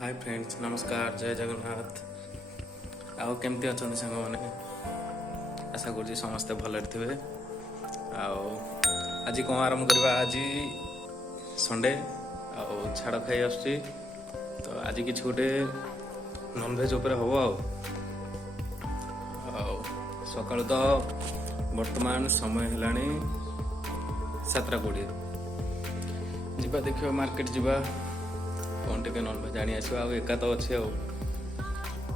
Hi friends, नमस्कार, जय जगन्नाथ। आउ केमती अच्छा सांग मैंने आशा कर समस्ते भले थे। आज कौन आरंभ करवा? आज संडे छाड़ खाई आसुची, तो आज कि गोटे नॉनभेज उपर हम सकाल तो वर्तमान समय है 7:20 जीवा देखियो मार्केट जीवा कौन टे नॉनभेज आनी आसवा। एका तो अच्छे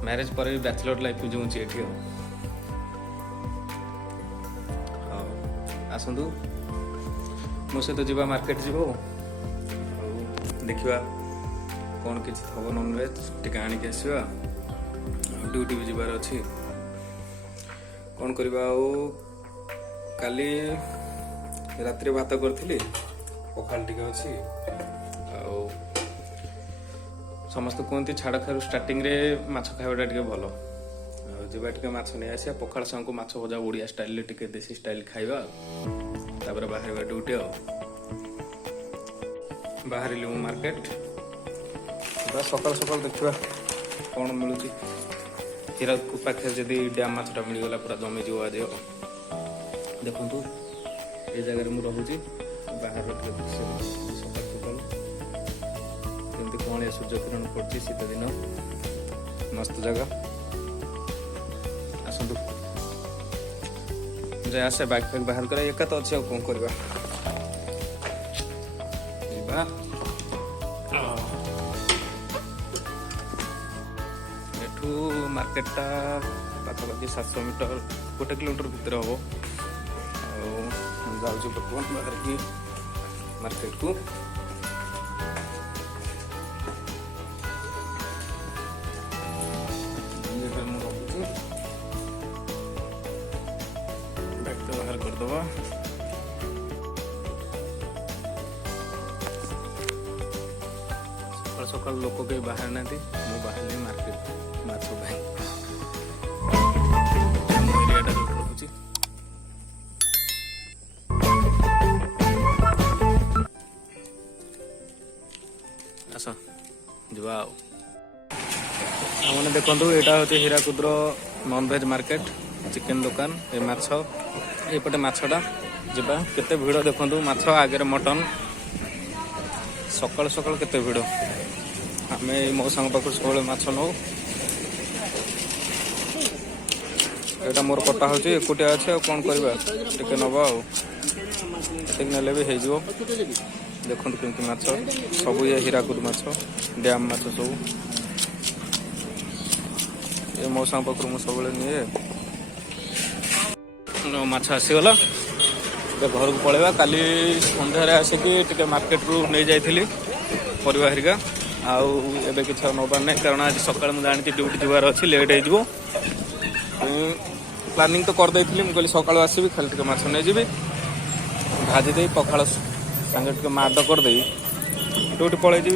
मैरिज पर भी बैचलर लाइफ जीवुची एठी आसतु मो सहित जीवा मार्केट जीव देखा कौन किसी हम नॉनभेज टे आणिक आसवा। ड्यूटी भी जीवार अच्छी कौन करवा। काली रात्रि भात करी पखाल टिके अच्छी। समस्त कहते छाड़ खार स्टार्टिंग रे माछ खाइबाटा टिके भल जीवा टिके माछ नहीं आसिया पखाल सांग को माछ भजा ओडिया स्टाइल टिके देसी स्टाइल खाइबा तापर बाहर ड्यूटी बाहर मार्केट सकाल सकाल देखा कौन मिलूँ हीरा पाखे जदि डैम माछटा मिलगला पूरा जमी जीव आज देखु ये जगह मुझे रोचे बाहर सकाल सकाल जमी कौन सूर्य किरण पड़ती शीत दिन मस्त जगह आसतु मुझे आसे बाइक फाइक बाहर कर एका तो अच्छे कौन करवा। एठू मार्केटा पाखापाखि 700 मीटर 1 किलोमीटर भितर हम जाऊँ बर्तमान बाहर की मार्केट को। बैग तो बाहर करदे सकाल सकाल लोक कहीं बाहर ना मु बाहर मार्केट माछ भाई एरियाटा जो रखुची आस जा मैंने देखु यहाँ हूँ हीराकुद्र नॉनभेज मार्केट चिकेन दुकान ये माछ एपटे माछटा जा केते भिड़ देखु माछ आगे मटन सकाल सकाल केते भिड़ आम मो सांग पाख सब माछ नौ यहाँ मोर कटा हो एकुटिया अच्छे कौन करवा टे नवा ने भी हो देखु केमती माछ सब ये हीराकुद माछ डैम माछ सब ये मो सांग पाखर मुझे सब निए माछ आसीगला घर को पलैया। काली सन्धार आसिक मार्केट रू नहीं जाइली परिवा हरिका आबे कि नबार ना कारण आज सकाल मुझे जानी ड्यूटी जीवार अच्छी लेट हो प्लानिंग तो करदे मुझे सकाल आसबि खाली टे माछ नहीं जी भाजी दे पखाड़ सांगे टे माड करदे ड्यूटी पलि जी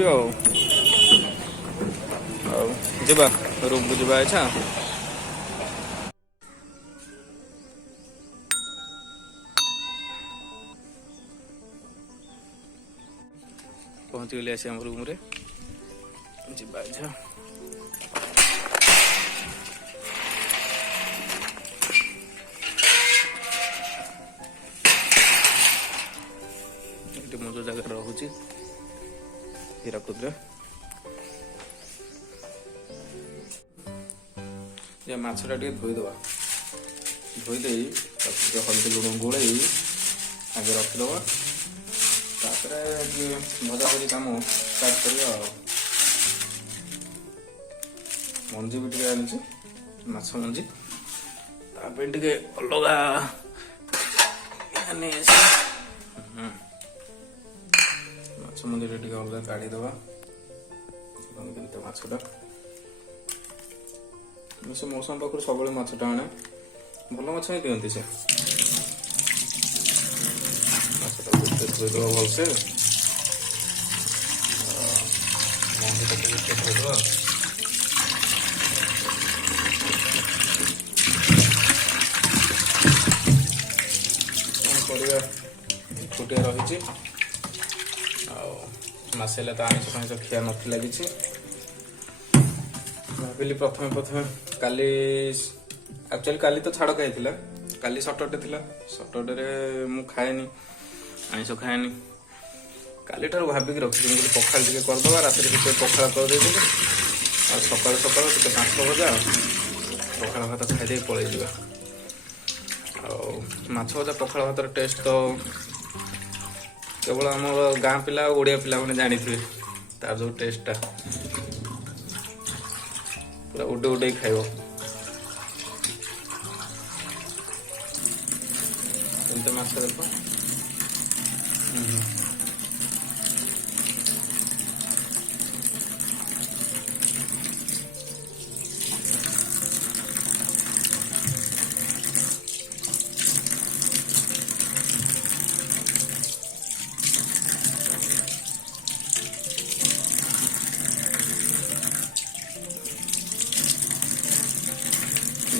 जा रूम को जा इच्छा पहुंच गली आसी आम रूम रे जीवा इच्छा मो जो जगह रोचे हीराकुद मछटा टे धोईदे धोईदे हल्दी लुण गोल आगे रखीदे भजा भजी कम स्टार्ट कर। मंजी भी टे आनी माछ मंजी टे अलग माछ मंजी टे अलग काढ़ीदे मछटा से मौसम पाखर सब मछटा आने भल माछ ही दिखती से धोईदे भलसे धोईदे एकुटिया रही मसेला तो आमिष फाइष खिया ना किसी भाविली प्रथमे प्रथमे काली एक्चुअली काली तो छाड़ खाई काली सटरडे थिला सटरडे रे मु खाएनी आइंस खाएनी काली ठार भाविक रखी पखाल टे करदे रात पखाड़ कर दे सकाल सकाल टे माछ भजा पखाड़ भात खाई पलि जा माछ भजा पखाड़ भातर टेस्ट तो केवल आम गाँ पिला ओडिया पिला मैंने जानी थे तार जो टेस्टा पूरा उडे उडे खाइब एमती माछ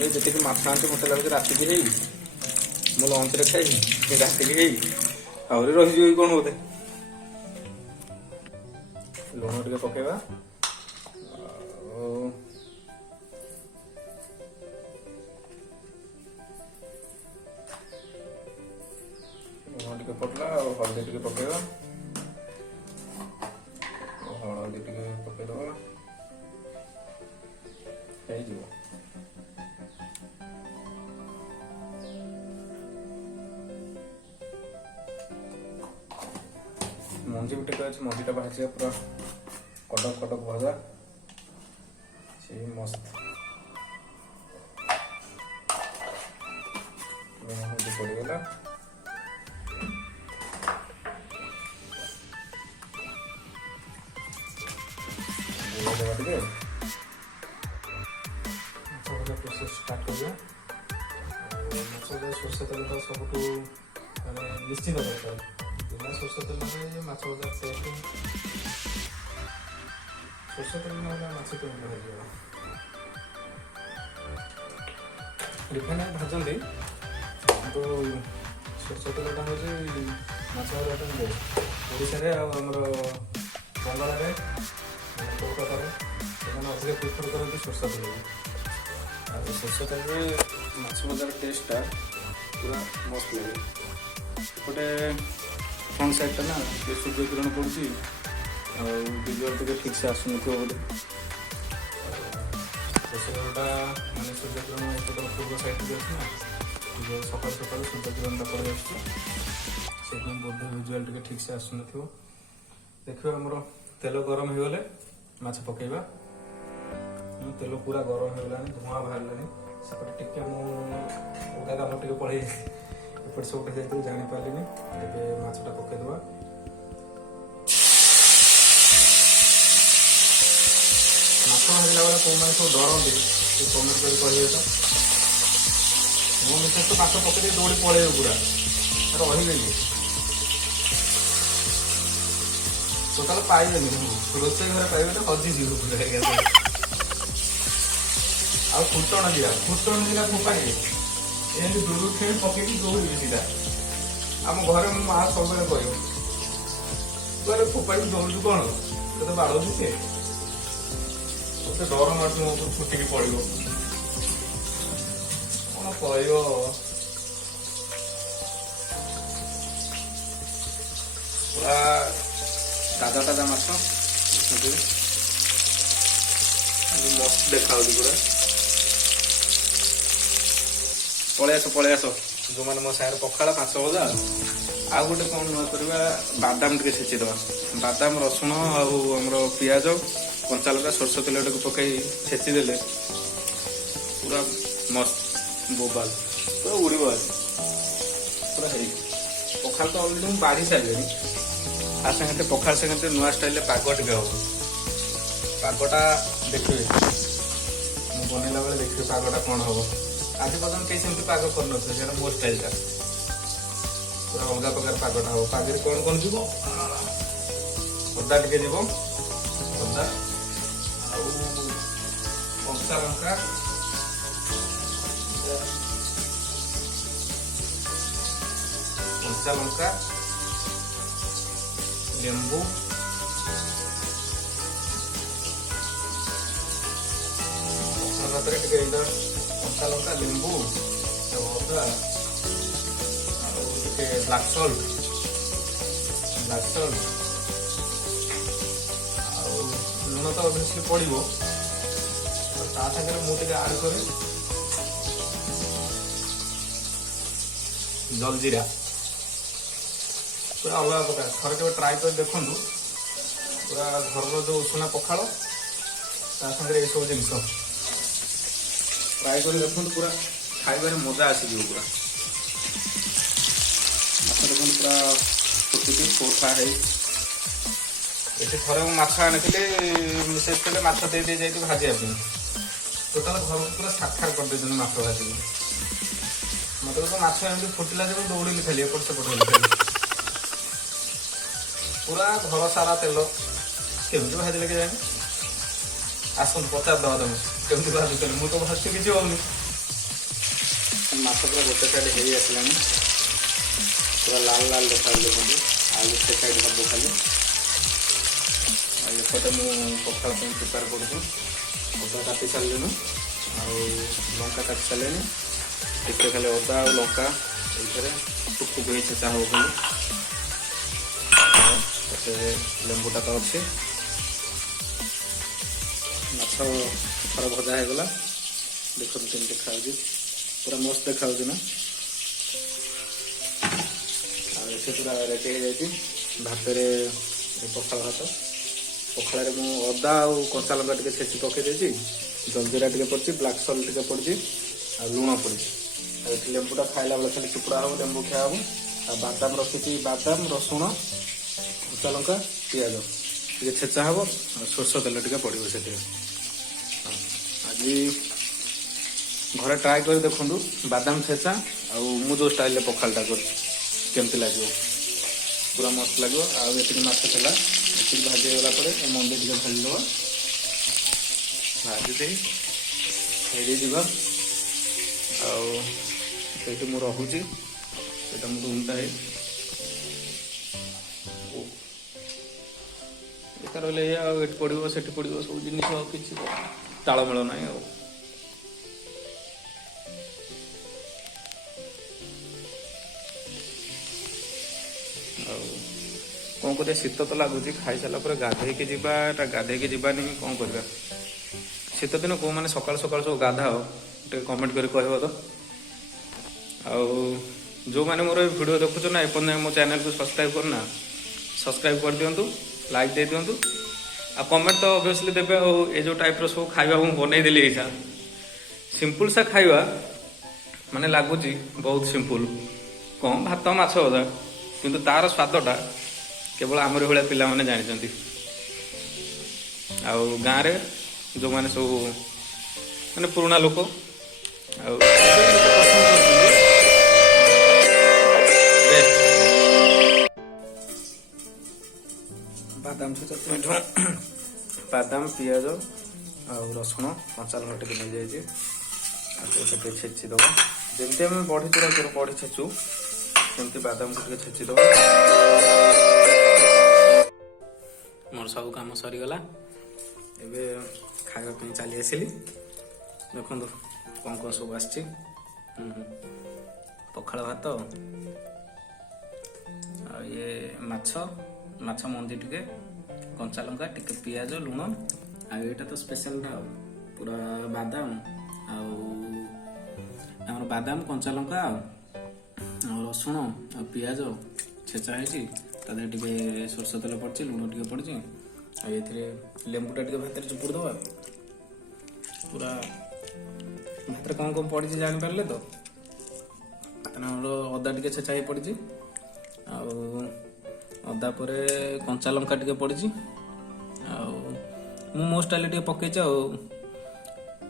देख जी माछ आनते मत लगे रात की है मु लंच रे खाई रात की है आहरी रही कौन बोधे लुण टे पकेबा लुण टे पकला हल्दी टे पकेबा हल्दी टे पकेदबा हो मंजी भी टिके अच्छे मंजीटा भाजी पूरा कटक कटक भजा से मस्त पड़गला प्रोसेस स्टार्ट कर सोर्ष तेल तो सब निश्चित दरकार बिना सोर्ष तेल ना माछ भजा टेस्ट सोर्ष तेल ना माछ केमी भाजी रिफाइन भाजती तो सोर्ष तेलटा हूँ माछ भजाटा बेस्ट ओडिशा आमर बंगाल कोलकाता से अधिक प्रिफर करते सोर्ष तेल सोर्ष तेल माछ भजार टेस्टा पूरा मस्त लगे गोटे फ्रंट साइडटा ना सूर्य किरण पड़ुची विजुआल टे ठीक से आसन बोले सोर्षटा मानने सूर्य किरण पूर्व साइड भी अच्छे ना सकाल सकाल सूर्य किरणटा पड़े से बोधे विजुआल टे ठीक से आसन देखिए आमर तेल गरम हो गले माछ पकेबा तेल पूरा गरम हो गलानी धुआं बाहर सेपटे टिके मुझा काम टे पड़े एपटे सब जाइए जापारे ए मछटा पकईदे माछ भाजला बेले कौ मैंने सब डरती कमेंट कर कहे तो मो मिसेस तो माछ पकई दौड़ी पलैब पूरा रही टोटाल पाइबे रोसे घर पाइबे तो हजिजी पूरा आ फुटण दिला फोपाड़ी एमती दूर खेल पकई दौड़ी सीधा आम घर माँ सब कह फोपाड़ी दौड़ू कौन तो बाड़ू सी मत डर मार मो फुटिक पड़ो कौन कह पूरा ताजा ताजा माछ मस्त देखा पूरा पलि आस जो मैंने मो सागर पखाड़ माछ भजा आ गोटे कौन नुआ करवा बादाम टे छेचिदवा बादाम रसुण आमर पिज कंचा लगा सोर्ष तेल टे पकई छेचिदेले पूरा मस्त बोबाल पूरा उड़ब पूरा है पखाड़ तो अलरेडी मुझे बाढ़ी सारे आ संगे पखाड़ संगे नुआ स्टाइल पाग टे हम पागटा देखिए मुझे बनैला बेले देखिए पागटा कौन हम आज पर्यटन कहीं सेमती पाग कर मो स्टाइल पूरा अलग प्रकार पागटा हम पागे कौन कौन जीव अदा टे जीव अदा कंचा लंका लेंबू ହାତରେ ଟିକେ କଞ୍ଚା ଲଙ୍କା ଲେମ୍ବୁ ଅଦା ଆଉ ଟିକେ ବ୍ଲାକ୍ ସଲ୍ଟ ଆଉ ଲୁଣ ତ ଅବଶ୍ୟ ପଡ଼ିବ। ତା ସାଙ୍ଗରେ ମୁଁ ଟିକେ ଆଡ୍ କରେ ଜଲଜିରା, ପୁରା ଅଲଗା ପ୍ରକାର। ଥରେ କେବେ ଟ୍ରାଏ କରି ଦେଖନ୍ତୁ। ପୁରା ଘରର ଯେଉଁ ଉଷୁନା ପଖାଳ ତା ସାଙ୍ଗରେ ଏସବୁ ଜିନିଷ ଟ୍ରାଏ କରି ଦେଖନ୍ତୁ, ପୁରା ଖାଇବାରେ ମଜା ଆସିଯିବ। ପୁରା ମାଛ ଦେଖନ୍ତୁ ପୁରା ଫୁଟିକି କୋଠା ହେଇ। ଏଠି ଥରେ ମୁଁ ମାଛ ଆଣିଥିଲି, ମିସେସ୍ କହିଲେ ମାଛ ଦେଇ ଯାଇକି ଭାଜିବା ପାଇଁ। ଟୋଟାଲ ଘରକୁ ପୁରା ସାକ୍ଷାତ କରିଦେଇଛନ୍ତି ମାଛ ଭାଜିକି। ମତେ ତ ମାଛ ଏମିତି ଫୁଟିଲା ଯେ ମୁଁ ଦୌଡ଼ିଲି ଖାଲି ଏପଟ ସେପଟ ହେଲି ଖାଲି। ପୁରା ଘର ସାରା ତେଲ। କେମିତି ଭାଜିଲେ କେଜାଣି? ଆସନ୍ତୁ ପଚାରିଦେବା ତମେ କେମିତି ଭାଜୁଛନ୍ତି। ମୁଁ ତ ଭାଜୁଛି କିଛି ହଉନି। ମାଛ ପୁରା ଗୋଟେ ସାଇଡ୍ ହେଇ ଆସିଲାଣି, ପୁରା ଲାଲ ଲାଲ ଦେଖାଯାଉଛି ଦେଖନ୍ତୁ। ଆଉ ଗୋଟେ ସାଇଡ୍ ହବ ଖାଲି। ଆଉ ଏପଟେ ମୁଁ ପଖାଳ ପାଇଁ ପ୍ରିପେୟାର କରୁଛି। ଅଦା କାଟି ସାରିଲିଣି, ଆଉ ଲଙ୍କା କାଟି ସାରିଲେଣି। ଟିକେ ଖାଲି ଅଦା ଆଉ ଲଙ୍କା ଏଇଥିରେ ଟୁକୁଟୁକୁ ହେଇ ଛେଚା ହବ ଖାଲି। ତାପରେ ଲେମ୍ବୁଟା ତ ଅଛି। ମାଛ ଥରେ ଭଜା ହେଇଗଲା। ଦେଖନ୍ତୁ କେମିତି ଦେଖାଯାଉଛି, ପୁରା ମସ୍ତ ଦେଖାଯାଉଛି ନା। ଆଉ ଏଠି ପୁରା ରେଡି ହେଇଯାଇଛି ଭାତରେ ପଖାଳ ଭାତ। ପଖାଳରେ ମୁଁ ଅଦା ଆଉ କଞ୍ଚା ଲଙ୍କା ଟିକେ ଛେଚି ପକେଇ ଦେଇଛି, ଜଲଜିରା ଟିକେ ପଡ଼ିଛି, ବ୍ଲାକ୍ ସଲ୍ଟ ଟିକେ ପଡ଼ିଛି, ଆଉ ଲୁଣ ପଡ଼ିଛି। ଆଉ ଏଠି ଲେମ୍ବୁଟା ଖାଇଲା ବେଳେ ଖାଲି ଚୁପୁଡ଼ା ହେବ, ଲେମ୍ବୁ ଖିଆ ହେବ। ଆଉ ବାଦାମ ରଖିଛି, ବାଦାମ, ରସୁଣ, କଞ୍ଚା ଲଙ୍କା, ପିଆଜ ଟିକେ ଛେଚା ହେବ, ଆଉ ସୋରିଷ ତେଲ ଟିକେ ପଡ଼ିବ ସେଥିରେ। ଆଜି ଘରେ ଟ୍ରାଏ କରି ଦେଖନ୍ତୁ ବାଦାମ ଛେଚା ଆଉ ମୁଁ ଯେଉଁ ଷ୍ଟାଇଲରେ ପଖାଳଟା କରୁଛି କେମିତି ଲାଗିବ। ପୁରା ମସ୍ତ ଲାଗିବ। ଆଉ ଏତିକି ମାଛ ଥିଲା, ଏତିକି ଭାଜି ହେଇଗଲା ପରେ ମଣ୍ଡି ଟିକେ ଭାଜିଦେବା। ଭାଜି ଦେଇ ହେଇଯିବା। ଆଉ ସେଇଠି ମୁଁ ରହୁଛି, ସେଇଟା ମୁଁ ରୁମ୍ଟା ଏକା ରହିଲେ ଏଇଆ ଆଉ। ଏଠି ପଡ଼ିବ ସେଠି ପଡ଼ିବ ସବୁ ଜିନିଷ, ଆଉ କିଛି ତାଳମେଳ ନାହିଁ ଆଉ। ଆଉ କ'ଣ କରିବା, ଶୀତ ତ ଲାଗୁଛି। ଖାଇସାରିଲା ପରେ ଗାଧେଇକି ଯିବା, ଏଟା ଗାଧେଇକି ଯିବାନି କ'ଣ କରିବା। ଶୀତ ଦିନ କେଉଁମାନେ ସକାଳୁ ସକାଳୁ ସବୁ ଗାଧାଅ ଟିକେ କମେଣ୍ଟ କରି କହିବ ତ। ଆଉ ଯେଉଁମାନେ ମୋର ଏ ଭିଡ଼ିଓ ଦେଖୁଛ ନା ଏପର୍ଯ୍ୟନ୍ତ ମୋ ଚ୍ୟାନେଲକୁ ସବସ୍କ୍ରାଇବ୍ କରୁନା, ସବସ୍କ୍ରାଇବ୍ କରିଦିଅନ୍ତୁ, ଲାଇକ୍ ଦେଇଦିଅନ୍ତୁ। ଆଉ କମେଣ୍ଟ ତ ଅବଭିୟସଲି ଦେବେ। ଆଉ ଏ ଯେଉଁ ଟାଇପ୍ର ସବୁ ଖାଇବା ମୁଁ ବନେଇଦେଲି, ଏଇଟା ସିମ୍ପୁଲ ସା ଖାଇବା, ମାନେ ଲାଗୁଛି ବହୁତ ସିମ୍ପୁଲ। କ'ଣ ଭାତ ମାଛ ଭଜା, କିନ୍ତୁ ତାର ସ୍ୱାଦଟା କେବଳ ଆମରି ଭଳିଆ ପିଲାମାନେ ଜାଣିଛନ୍ତି। ଆଉ ଗାଁରେ ଯେଉଁମାନେ ସବୁ ମାନେ ପୁରୁଣା ଲୋକ ଆଉ ବାଦାମ ବାଦାମ, ପିଆଜ ଆଉ ରସୁଣ, କଞ୍ଚା ଲଙ୍କା ଟିକେ ନେଇଯାଇଛି। ଆଉ ଟିକେ ଛେଚିଦେବା, ଯେମିତି ଆମେ ବଢ଼ି ଛେଚୁ ସେମିତି ବାଦାମକୁ ଟିକେ ଛେଚିଦେବା। ମୋର ସବୁ କାମ ସରିଗଲା, ଏବେ ଖାଇବା ପାଇଁ ଚାଲି ଆସିଲି। ଦେଖନ୍ତୁ କ'ଣ କ'ଣ ସବୁ ଆସିଛି। ପଖାଳ ଭାତ, ଆଉ ଇଏ ମାଛ ମଞ୍ଜି ଟିକେ, କଞ୍ଚା ଲଙ୍କା ଟିକେ, ପିଆଜ, ଲୁଣ, ଆଉ ଏଇଟା ତ ସ୍ପେଶାଲଟା ଆଉ ପୁରା ବାଦାମ, ଆଉ ଆମର ବାଦାମ, କଞ୍ଚା ଲଙ୍କା ଆଉ ରସୁଣ ଆଉ ପିଆଜ ଛେଚା ହେଇଛି। ତା ଦେହରେ ଟିକେ ସୋରିଷ ତେଲ ପଡ଼ିଛି, ଲୁଣ ଟିକେ ପଡ଼ିଛି, ଆଉ ଏଥିରେ ଲେମ୍ବୁଟା ଟିକେ ଭାତରେ ଚିପୁଡ଼ି ଦେବା। ପୁରା ଭାତରେ କ'ଣ କ'ଣ ପଡ଼ିଛି ଜାଣିପାରିଲେ ତ। ଆମର ଅଦା ଟିକେ ଛେଚା ହେଇ ପଡ଼ିଛି, ଆଉ ଅଦା ପରେ କଞ୍ଚା ଲଙ୍କା ଟିକେ ପଡ଼ିଛି, ଆଉ ମୁଁ ମୋ ଷ୍ଟାଇଲରେ ଟିକେ ପକେଇଛି। ଆଉ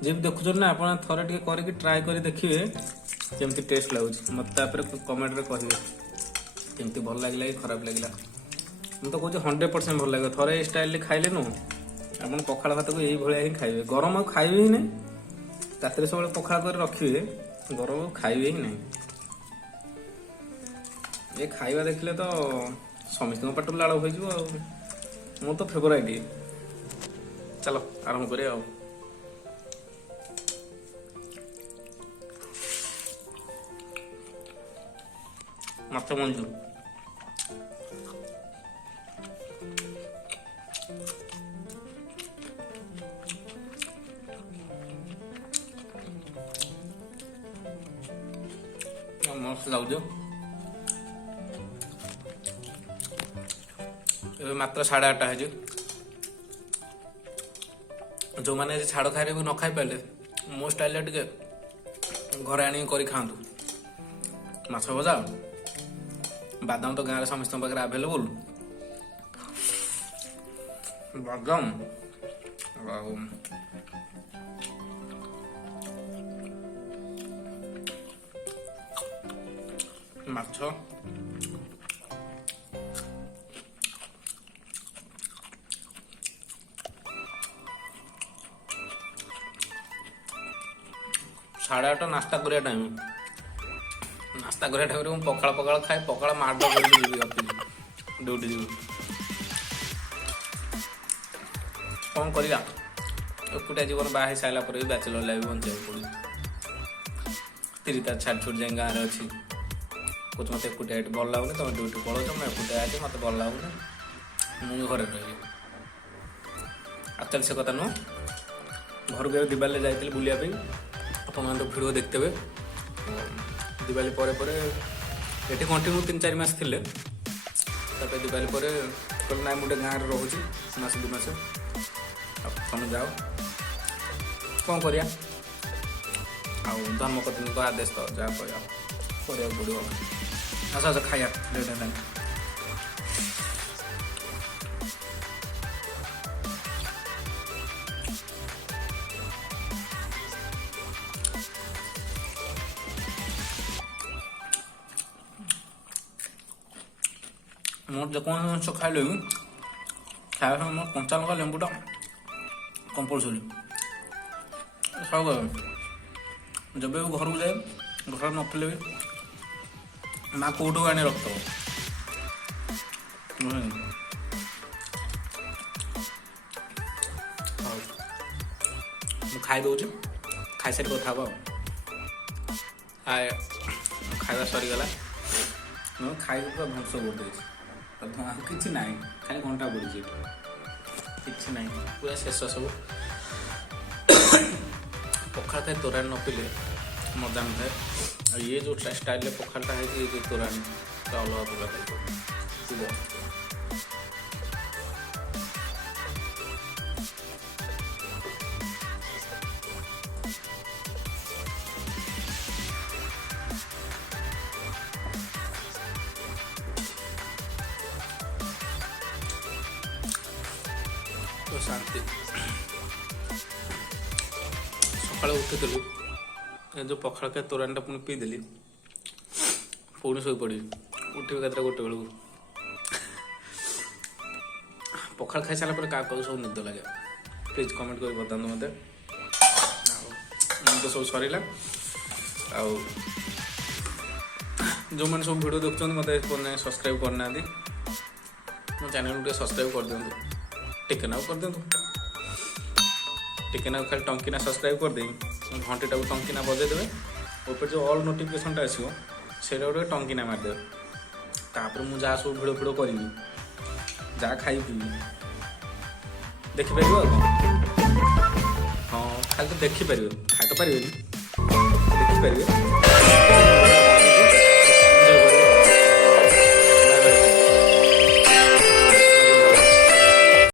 ଯେମିତି ଦେଖୁଛନ୍ତି ନା, ଆପଣ ଥରେ ଟିକେ କରିକି ଟ୍ରାଏ କରି ଦେଖିବେ କେମିତି ଟେଷ୍ଟ ଲାଗୁଛି। ମୋତେ ତାପରେ କମେଣ୍ଟରେ କହିବେ କେମିତି ଭଲ ଲାଗିଲା କି ଖରାପ ଲାଗିଲା। ମୁଁ ତ କହୁଛି 100% ଭଲ ଲାଗିବ। ଥରେ ଏଇ ଷ୍ଟାଇଲରେ ଖାଇଲେ ନୁ ଆପଣ ପଖାଳ ଭାତକୁ ଏଇଭଳିଆ ହିଁ ଖାଇବେ। ଗରମ ଆଉ ଖାଇବେ ହିଁ ନାହିଁ। ରାତିରେ ସବୁବେଳେ ପଖାଳ କରି ରଖିବେ, ଗରମ ଆଉ ଖାଇବେ ହିଁ ନାହିଁ। ଏ ଖାଇବା ଦେଖିଲେ ତ ସମସ୍ତଙ୍କ ପାଟିରୁ ଲାଳ ହୋଇଯିବ ଆଉ। ମୁଁ ତ ଫେଭରାଇଟ୍। ଚାଲ ଆରମ୍ଭ କରିବା ଆଉ। ମାଛ ମଞ୍ଜି ମସ୍ତ ଲାଗୁଛି। ଏବେ ମାତ୍ର 8:30 ହେଇଛି। ଯେଉଁମାନେ ଛାଡ଼ ଖାଇରେ ବି ନ ଖାଇପାରିଲେ ମୋ ଷ୍ଟାଇଲରେ ଟିକେ ଘରେ ଆଣିକି କରି ଖାଆନ୍ତୁ। ମାଛ ଭଜା ବାଦାମ ତ ଗାଁରେ ସମସ୍ତଙ୍କ ପାଖରେ ଆଭେଲେବୁଲ। ବାଦାମ ଆଉ ମାଛ ସାଢ଼େ 8 ନାସ୍ତା କରିବା ଟାଇମ୍। ନାସ୍ତା କରିବା ଟାଇମ୍ରେ ମୁଁ ପଖାଳ ଖାଏ। ପଖାଳ ମାଡ଼ କରିକି ଯିବି ଅଫିସ ଡ୍ୟୁଟି ଯିବି। କ'ଣ କରିବା, ଏକୁଟିଆ ଜୀବନ ବାହା ହେଇ ସାରିଲା ପରେ ବି ବ୍ୟାଚେଲର ଲାଇଫ୍ ବଞ୍ଚିବାକୁ ପଡ଼ୁଛି। ତିରି ତାର ଛାଡ଼ି ଛୁଡ଼ି ଯାଇ ଗାଁରେ ଅଛି। କହୁଛି ମୋତେ ଏକୁଟିଆ ଏଠି ଭଲ ଲାଗୁନି, ତୁମେ ଡ୍ୟୁଟି ପଳାଉଛ, ମୁଁ ଏକୁଟିଆ ଅଛି, ମୋତେ ଭଲ ଲାଗୁନି, ମୁଁ ଘରେ ରହିବି। ଆକ୍ଚୁଆଲି ସେ କଥା ନୁହଁ। ଘରକୁ ଏବେ ଦିବାଲିରେ ଯାଇଥିଲି ବୁଲିବା ପାଇଁ। ଆପଣମାନେ ତ ଭିଡ଼ିଓ ଦେଖିଥିବେ। ଦିବାଲି ପରେ ଏଠି କଣ୍ଟିନ୍ୟୁ 3-4 ମାସ ଥିଲେ। ତାପରେ ଦିବାଲି ପରେ କହିଲେ ନାଇଁ ମୁଁ ଗୋଟେ ଗାଁରେ ରହୁଛି 1-2 ମାସ, ଆଉ ତମେ ଯାଅ, କ'ଣ କରିବା। ଆଉ ଧର୍ମପତ୍ନୀଙ୍କ ଆଦେଶ ତ ଯାହା କରିବା କରିବାକୁ ପଡ଼ିବ। ଆସ ଖାଇବା ଲେଟ୍ ହେଲାଣି। ମୋର ଯେକୌଣସି ଜିନିଷ ଖାଇଲେ ବି ଖାଇବା ସମୟ ମୋର କଞ୍ଚା ଲଙ୍କା ଲେମ୍ବୁଟା କମ୍ପଲସରି। ସବୁ ଯେବେ ବି ଘରକୁ ଯାଏ, ଘରେ ନଥିଲେ ବି ମା କେଉଁଠୁ ଆଣି ରଖିଥିବ। ହଉ ମୁଁ ଖାଇଦେଉଛି, ଖାଇସାରି କଥା ହବ। ଖାଇବା ସରିଗଲା। ମୁଁ ଖାଇକି ପୁରା ଧ୍ୱଂସ କରିଦେଇଛି। ଆଉ କିଛି ନାହିଁ, ଖାଲି ଘଣ୍ଟା ପଡ଼ିଛି, କିଛି ନାହିଁ, ପୁରା ଶେଷ ସବୁ। ପଖାଳ ଖାଇ ତୋରାଣି ନ ପିଇଲେ ମଜା ନଥାଏ। ଆଉ ଇଏ ଯେଉଁ ଷ୍ଟାଇଲରେ ପଖାଳଟା ହେଇଛି, ଏ ଯେଉଁ ତୋରାଣି ଅଲଗା ପ୍ରକାର ଥିବ। ଶାନ୍ତି। ସକାଳେ ଉଠିଥିଲି, ଏ ଯେଉଁ ପଖାଳ ଖାଇ ତୋରାଣିଟା ପୁଣି ପିଇଦେଲି, ପୁଣି ଶୋଇପଡ଼ିବି। ଉଠିବି କେତେଟା 1 ବେଳକୁ। ପଖାଳ ଖାଇସାରିଲା ପରେ କାହାକୁ ସବୁ ନିଦ ଲାଗେ, ପ୍ଲିଜ୍ କମେଣ୍ଟ କରି ବତାନ୍ତୁ ମୋତେ। ଆଉ ମୁଁ ତ ସବୁ ସରିଲା। ଆଉ ଯେଉଁମାନେ ସବୁ ଭିଡ଼ିଓ ଦେଖୁଛନ୍ତି ମୋତେ ସବସ୍କ୍ରାଇବ୍ କରିନାହାନ୍ତି, ମୋ ଚ୍ୟାନେଲକୁ ଟିକେ ସବସ୍କ୍ରାଇବ୍ କରିଦିଅନ୍ତୁ। ଟିକେ ନାକୁ କରିଦିଅନ୍ତୁ, ଟିକେ ନାକୁ ଖାଲି ଟଙ୍କିନା ସବସ୍କ୍ରାଇବ୍ କରିଦେଇ ଘଣ୍ଟିଟାକୁ ଟଙ୍କିନା ବଜେଇଦେବେ। ଉପରେ ଯେଉଁ ଅଲ୍ ନୋଟିଫିକେସନ୍ଟା ଆସିବ ସେଇଟା ଗୋଟେ ଟଙ୍କିନା ମାରିଦେବେ। ତାପରେ ମୁଁ ଯାହା ସବୁ ଭିଡ଼ିଓ କରିବି, ଯାହା ଖାଇ ପିଇବି ଦେଖିପାରିବ। ଆଉ କ'ଣ, ହଁ ଖାଲି ତ ଦେଖିପାରିବେ, ଖାଇ ତ ପାରିବେନି, ଦେଖିପାରିବେ।